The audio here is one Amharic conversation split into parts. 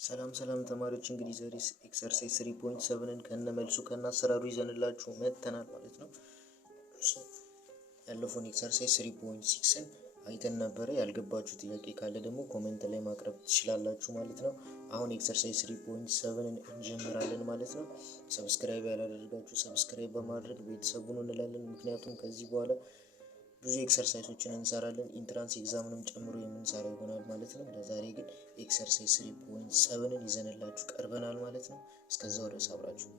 ሰላም ተማሪዎች እንግዲህ ዛሬ ኤክሰርሳይዝ 3.7ን ከነመልሱ ከነአሰራሩ ይዘንላችሁ መጥተናል ማለት ነው። ያለፈውን ኤክሰርሳይዝ 3.6ን አይተን ነበረ። ያልገባችሁ ጥያቄ ካለ ደግሞ ኮሜንት ላይ ማቅረብ ትችላላችሁ ማለት ነው። አሁን ኤክሰርሳይዝ 3.7ን እንጀምራለን ማለት ነው። ሰብስክራይብ ያላደረጋችሁ ሰብስክራይብ በማድረግ ቤተሰቡን እንላለን። ምክንያቱም ከዚህ በኋላ ብዙ ኤክሰርሳይሶችን እንሰራለን። ኢንትራንስ ኤግዛምንም ጨምሮ የምንሰራ ይሆናል ማለት ነው። ለዛሬ ግን ኤክሰርሳይዝ 3.7ን ይዘንላችሁ ቀርበናል ማለት ነው። እስከዛው ድረስ አብራችሁ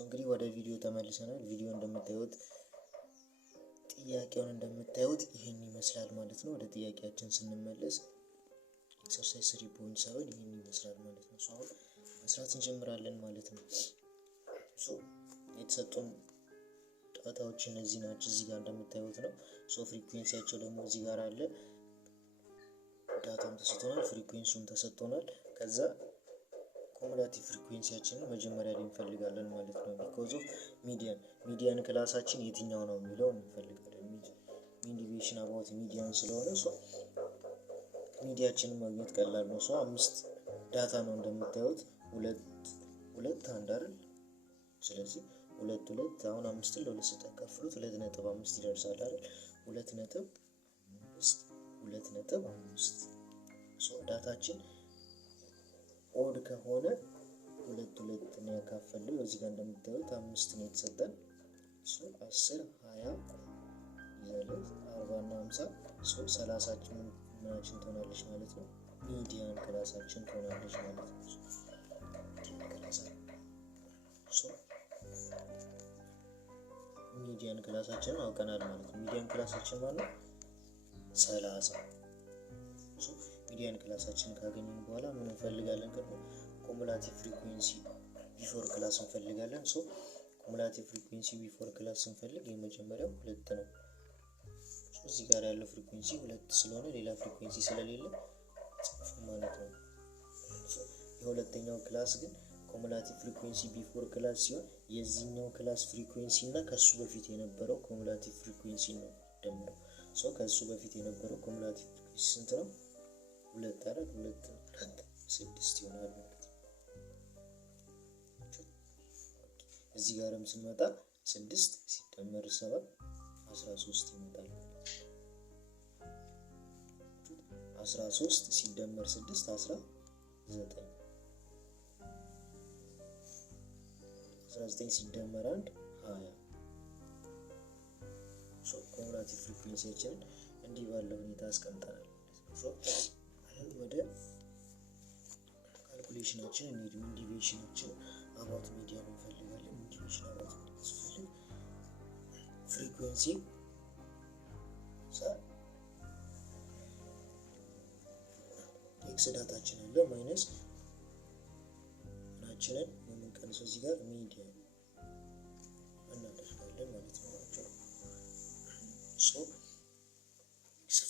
እንግዲህ ወደ ቪዲዮ ተመልሰናል። ቪዲዮ እንደምታዩት ጥያቄውን እንደምታዩት ይሄን ይመስላል ማለት ነው። ወደ ጥያቄያችን ስንመለስ ኤክሰርሳይዝ 3.7 ይሄን ይመስላል ማለት ነው። አሁን መስራት እንጀምራለን ማለት ነው። የተሰጡን ዳታዎች እነዚህ ናቸው። እዚህ ጋር እንደምታዩት ነው። ፍሪኩዌንሲያቸው ደግሞ እዚህ ጋር አለ። ዳታም ተሰጥቶናል፣ ፍሪኩዌንሲውን ተሰጥቶናል። ከዛ ኮሙላቲቭ ፍሪኩዌንሲያችንን መጀመሪያ ላይ እንፈልጋለን ማለት ነው። ቢኮዝ ኦፍ ሚዲያን ክላሳችን የትኛው ነው የሚለው እንፈልጋለን። ሚን ዲቪዬሽን አባውት ሚዲያን ስለሆነ ሚዲያችንን ማግኘት ቀላል ነው። አምስት ዳታ ነው እንደምታዩት ሁለት አንድ አይደል? ስለዚህ ሁለት አሁን አምስትን ለሁለት ስታካፍሉት 2.5 ይደርሳል አይደል? 2.5 ዳታችን ኦድ ከሆነ ሁለት ነው ያካፈለው። እዚህ ጋር እንደምታዩት 5 ነው የተሰጠን። 10 20 ይዘለት 40 እና 50 30ችን ምናችን ትሆናለች ማለት ነው። ሚዲያን ክላሳችን ትሆናለች ማለት ነው። ሚዲያን ክላሳችንን አውቀናል ማለት ነው። ሚዲያን ክላሳችን ማለት 30። ሚዲያን ክላሳችንን ካገኘን በኋላ ምን እንፈልጋለን? ኮሙላቲቭ ፍሪኩዌንሲ ቢፎር ክላስ እንፈልጋለን። ኮሙላቲቭ ፍሪኩዌንሲ ቢፎር ክላስ ስንፈልግ የመጀመሪያው 2 ነው። እዚህ ጋር ያለው ፍሪኩዌንሲ 2 ስለሆነ ሌላ ፍሪኩዌንሲ ስለሌለ ማለት ነው። የሁለተኛው ክላስ ግን ኮሙላቲቭ ፍሪኩዌንሲ ቢፎር ክላስ ሲሆን የዚህኛው ክላስ ፍሪኩዌንሲ እና ከሱ በፊት የነበረው ኮሙላቲቭ ፍሪኩዌንሲ ነው ደምረው። ከሱ በፊት የነበረው ኮሙላቲቭ ፍሪኩዌንሲ ስንት ነው? 2 አይደል? 2 6 ይሆናል ማለት ነው። እዚህ ጋርም ስንመጣ 6 ሲደመር 7 13 ይመጣል። 13 ሲደመር 6 19 ሲደመር 1 20። ኮሙላቲቭ ፍሪኩዌንሲያችንን እንዲህ ባለው ሁኔታ አስቀምጠናል። ወደ ካልኩሌሽናችን እንሂድ። ሚን ዲቪዬሽናችን አባውት ሚዲያን እንፈልጋለን። ሚን ዲቪዬሽን አባውት ሚዲያን ስንፈልግ ፍሪኩዌንሲ ኤክስ ዳታችን አለ ማይነስ ምናችንን የምንቀንሰው እዚህ ጋር ሚዲያን እናደርጋለን ማለት ነው።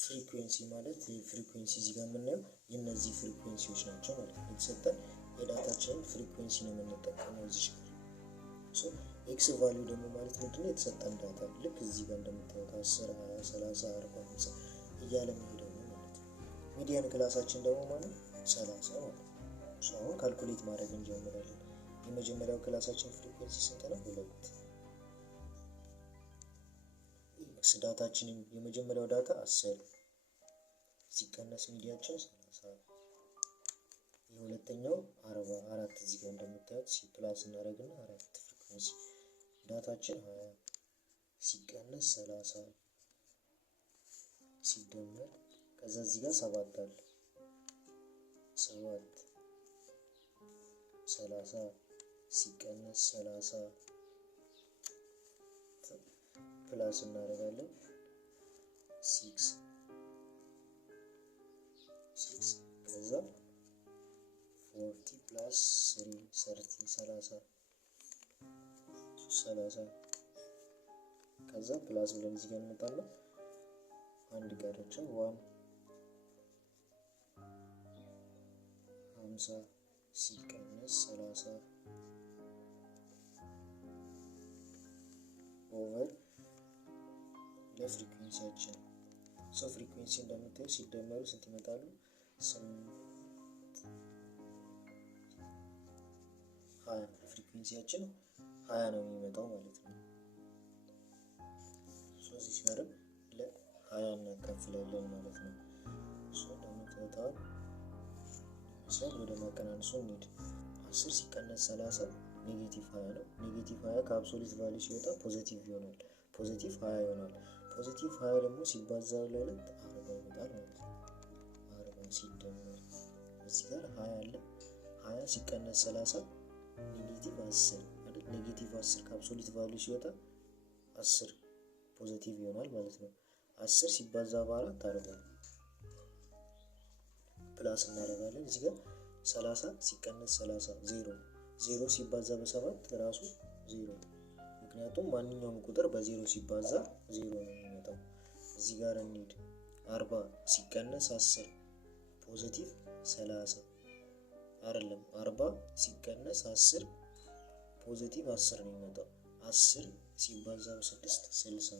ፍሪኩዌንሲ ማለት ፍሪኩዌንሲ እዚህ ጋር የምናየው የነዚህ ፍሪኩዌንሲዎች ናቸው ማለት ነው። የተሰጠን የዳታችንን ፍሪኩዌንሲ ነው የምንጠቀመው እዚህ ጋር። ኤክስ ቫልዩ ደግሞ ማለት ምንድነው? የተሰጠን ዳታ ልክ እዚህ ጋር እንደምታዩት 10 20 30 40 50 እያለ መሄድ ነው ማለት ነው። ሚዲያን ክላሳችን ደግሞ ማለት 30 ማለት ነው። አሁን ካልኩሌት ማድረግ እንጀምራለን። የመጀመሪያው ክላሳችን ፍሪኩዌንሲ ስንት ነው? 2 ኤክስ ዳታችንን የመጀመሪያው ዳታ 10 ሲቀነስ ሚዲያችን 30 የሁለተኛው 44 እዚህ ጋር እንደምታዩት ፕላስ እናደርግና 4 ፍሪኩዌንሲ ዳታችን 20 ሲቀነስ 30 ሲደመር ከዛ እዚህ ጋር 7 አለ 7 30 ሲቀነስ 30 ፕላስ እናደርጋለን 6 ከዛ 40 ፕላስ 3 30 ከዛ ፕላስ ብለን እዚህ ጋር እንመጣለን። አንድ ቀረችን 50 ሲቀነስ 30 ኦቨር ለፍሪኩዌንሲያችን ፍሪኩዌንሲ እንደምታዩ ሲደመሩ ስንት ይመጣሉ? 20 ፍሪኩዌንሲያችን 20 ነው የሚመጣው ማለት ነው። እዚህ ጋርም ለ20 እናካፍላለን ማለት ነው። እንደምታዩት ምሳሌ ወደ ማቀናነሱ እንሂድ። 10 ሲቀነስ 30 ኔጌቲቭ 20 ነው። ኔጌቲቭ 20 ከአብሶሉት ቫልዩ ሲወጣ ፖዚቲቭ ይሆናል። ፖዚቲቭ 20 ይሆናል። ፖዚቲቭ 20 ደግሞ ሲባዛ ለ2 40 ይመጣል ማለት ነው። 40 ሲደመር እዚህ ጋር 20 አለ። 20 ሲቀነስ 30 ኔጌቲቭ 10 አይደል? ኔጌቲቭ 10 ከአብሶሉት ቫልዩ ሲወጣ 10 ፖዚቲቭ ይሆናል ማለት ነው። 10 ሲባዛ በ4 40 ፕላስ እናደርጋለን። እዚህ ጋር 30 ሲቀነስ 30 0 0 ሲባዛ በ7 ራሱ 0። ምክንያቱም ማንኛውም ቁጥር በ0 ሲባዛ 0 ነው የሚመጣው። እዚህ ጋር እንሂድ። 40 ሲቀነስ 10 ፖዚቲቭ 30 አይደለም፣ 40 ሲቀነስ 10 ፖዚቲቭ 10 ነው የሚመጣው። 10 ሲባዛ በ6 60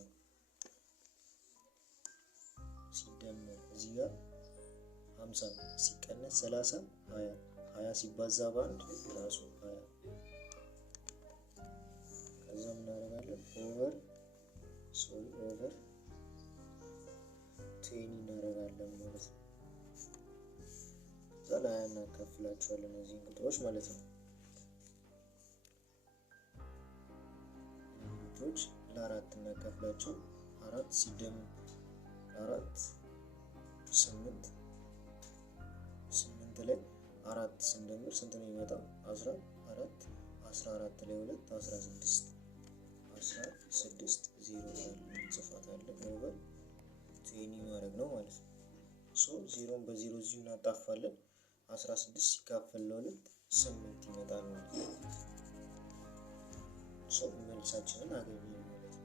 ሲደመር እዚህ ጋር 50 ሲቀነስ 30 20 20 ሲባዛ በ1 ራሱ 20። ከዛ ምን እናደርጋለን? ኦቨር 20 እናደርጋለን ማለት ነው። እዛ ላይ እናካፍላቸዋለን እነዚህን ቁጥሮች ማለት ነው። ቁጥሮች ለ4 እናካፍላቸው። 4 ሲደመር 4 8 ላይ 4 ስንደምር ስንት ነው የሚመጣው? 14 14 ላይ 2 16 16 0 እንጽፋታለን። ኦቨር 20 ማድረግ ነው ማለት ነው። ዜሮን በዜሮ እዚሁ እናጣፋለን። 16 ሲካፈል ለ2 8 ይመጣል ማለት ነው። መልሳችንን አገኘን ማለት ነው።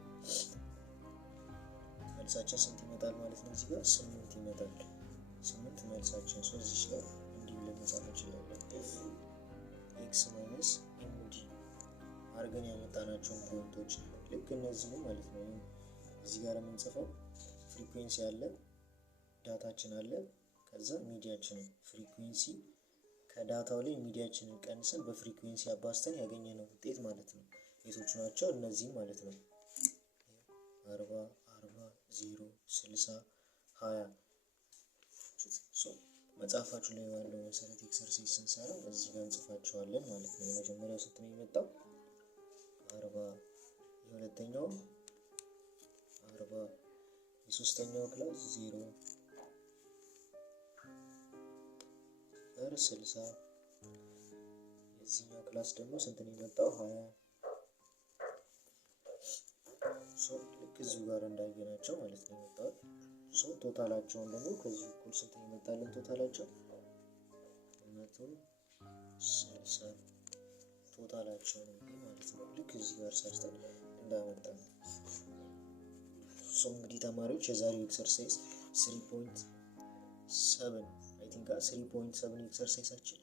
መልሳችን ስንት ይመጣል ማለት ነው? እዚህ ጋር 8 ይመጣል። 8 መልሳችን። እዚህ ጋር እንዲህ ብለን መጻፍ እንችላለን። ኤክስ ማይነስ ኤምዲ አድርገን ያመጣናቸውን ፖይንቶች ልክ እነዚህ ማለት ነው። እዚህ ጋር የምንጽፈው ፍሪኩዌንሲ አለ፣ ዳታችን አለ፣ ከዛ ሚዲያችን። ፍሪኩዌንሲ ከዳታው ላይ ሚዲያችንን ቀንሰን በፍሪኩዌንሲ አባዝተን ያገኘነው ውጤት ማለት ነው። የቶቹ ናቸው? እነዚህ ማለት ነው። 40 40 0 60 20 መጽሐፋችሁ ላይ ባለው መሰረት ኤክሰርሳይዝ ስንሰራ እዚህ ጋር እንጽፋቸዋለን ማለት ነው። የመጀመሪያው ስንት ነው የመጣው? 40 የሁለተኛው 40 የሶስተኛው ክላስ 0 60 የዚህኛው ክላስ ደግሞ ስንት ነው የመጣው? 20 ልክ እዚሁ ጋር እንዳየናቸው ማለት ነው የመጣው። ቶታላቸውን ደግሞ ከዚህ እኩል ስንት ነው የመጣልን? ቶታላቸው 160 ቶታላቸው ነው ማለት ነው። ልክ እዚህ ጋር ሰርተን እንዳመጣን። እንግዲህ ተማሪዎች የዛሬው ኤክሰርሳይዝ 3.7 አይ ቲንክ 3.7 ኤክሰርሳይዛችን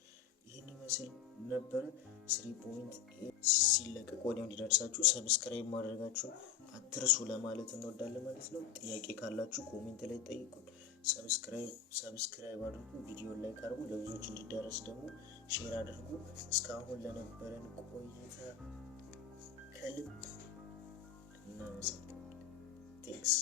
ይህን ይመስል ነበረ። 3.8 ሲለቀቅ ወዲያው እንዲደርሳችሁ ሰብስክራይብ ማድረጋችሁን አትርሱ ለማለት እንወዳለን ማለት ነው። ጥያቄ ካላችሁ ኮሜንት ላይ ጠይቁን። ሰብስክራይብ አድርጉ፣ ቪዲዮ ላይክ አድርጉ፣ ለብዙዎች እንዲደረስ ደግሞ ሼር አድርጉ። እስካሁን ለነበረን ቆይታ ከልብ እናመሰግናለን። ቴንክስ